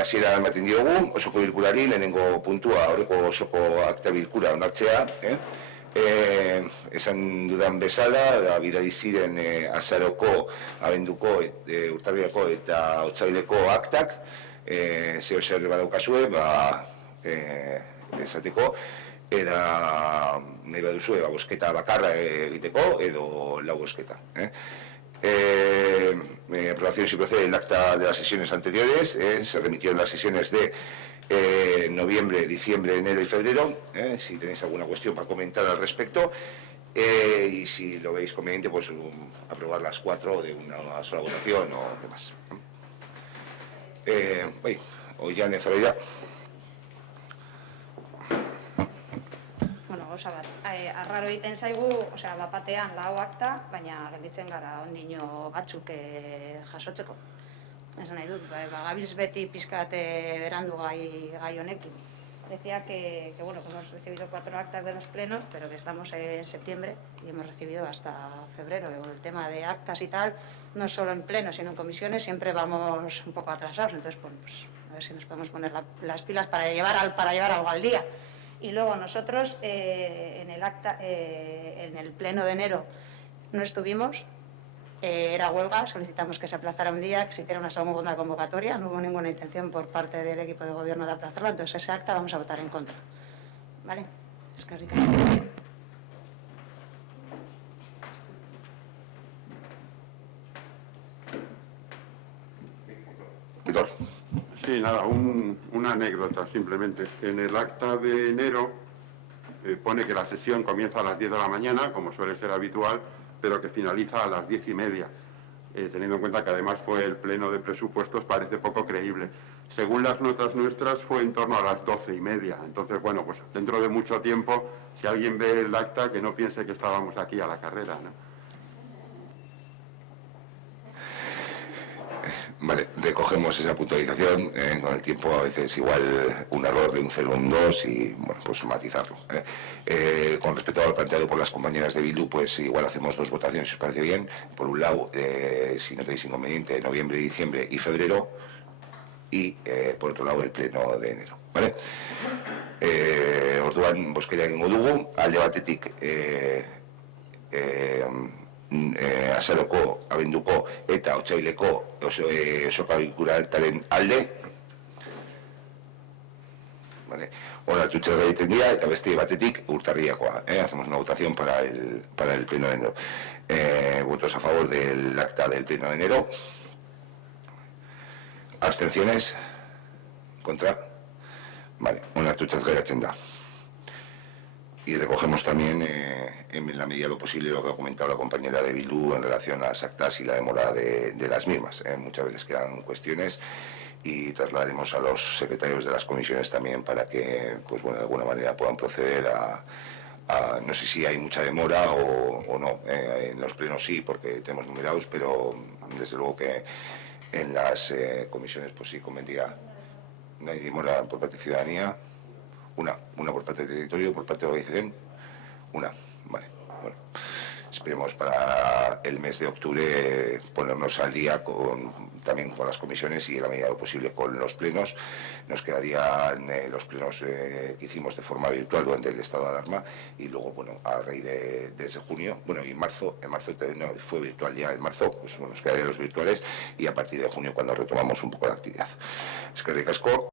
hasiera ematen diogu, osoko bilkurari lehenengo puntua aurreko osoko akta bilkura onartzea, esan dudan bezala, da bidali ziren azaroko, abenduko, urtarriako eta otsaileko aktak, zeo zer badaukazue, esateko, eta nahi baduzue, bosketa bakarra egiteko, edo lau bosketa. Aprobación si procede el acta de las sesiones anteriores, se remitió en las sesiones de noviembre, diciembre, enero y febrero, si tenéis alguna cuestión para comentar al respecto, y si lo veis conveniente, pues aprobar las 4 de una sola votación o demás. Oian eztabaida. Bueno, gauza bat, arraro egiten zaigu, bapatean lau akta, baina gelditzen gara ondino batzuk jasotzeko. Esan nahi dut, gabiltz beti pizkat berandu gai honekin. Decía que hemos recibido 4 actas de los plenos, pero que estamos en septiembre y hemos recibido hasta febrero. El tema de actas y tal, no solo en pleno, sino en comisiones, siempre vamos un poco atrasados. Entonces, pues, a ver si nos podemos poner las pilas para llevar algo al día. Y luego nosotros en el pleno de enero no estuvimos, era huelga, solicitamos que se aplazara un día, que se hiciera una segunda convocatoria, no hubo ninguna intención por parte del equipo de gobierno de aplazarla, entonces ese acta vamos a votar en contra. ¿Vale? Es que rico. Sí, nada, una anécdota simplemente. En el acta de enero pone que la sesión comienza a las 10 de la mañana, como suele ser habitual, pero que finaliza a las 10:30. Teniendo en cuenta que además fue el pleno de presupuestos, parece poco creíble. Según las notas nuestras, fue en torno a las 12:30. Entonces, bueno, pues dentro de mucho tiempo, si alguien ve el acta, que no piense que estábamos aquí a la carrera, ¿no? Vale, recogemos esa puntualización, con el tiempo a veces igual un error de un 0 o un 2 y bueno, pues matizarlo. Con respecto al planteado por las compañeras de Bildu, pues igual hacemos 2 votaciones, si os parece bien. Por un lado, si no tenéis inconveniente, noviembre, diciembre y febrero, y por otro lado el pleno de enero. Vale? Orduan, bozketa egingo dugu, alde batetik azaroko, abenduko eta otsaileko osoko bilkuraren alde, onartutzea egiten dira, eta beste batetik urtarriakoa. Hacemos una votación para el pleno de enero. Votos a favor del acta del pleno de enero. Abstenciones. Contra. Vale, onartutzea geratzen da. Y recogemos también, en la medida de lo posible, lo que ha comentado la compañera de Bildu en relación a las actas y la demora de las mismas. Muchas veces quedan cuestiones y trasladaremos a los secretarios de las comisiones también para que, pues bueno, de alguna manera puedan proceder no sé si hay mucha demora o no. En los plenos sí, porque tenemos numerados, pero desde luego que en las comisiones pues sí convendría. No hay demora por parte de ciudadanía. Una por parte del territorio, por parte de la organización, una, vale, bueno. Esperemos para el mes de octubre ponernos al día también con las comisiones y en la medida de lo posible con los plenos. Nos quedarían los plenos que hicimos de forma virtual durante el estado de alarma y luego, bueno, a raíz desde junio, bueno, y en marzo no, fue virtual ya, en marzo, pues bueno, nos quedarían los virtuales y a partir de junio cuando retomamos un poco la actividad. Es que ricasco.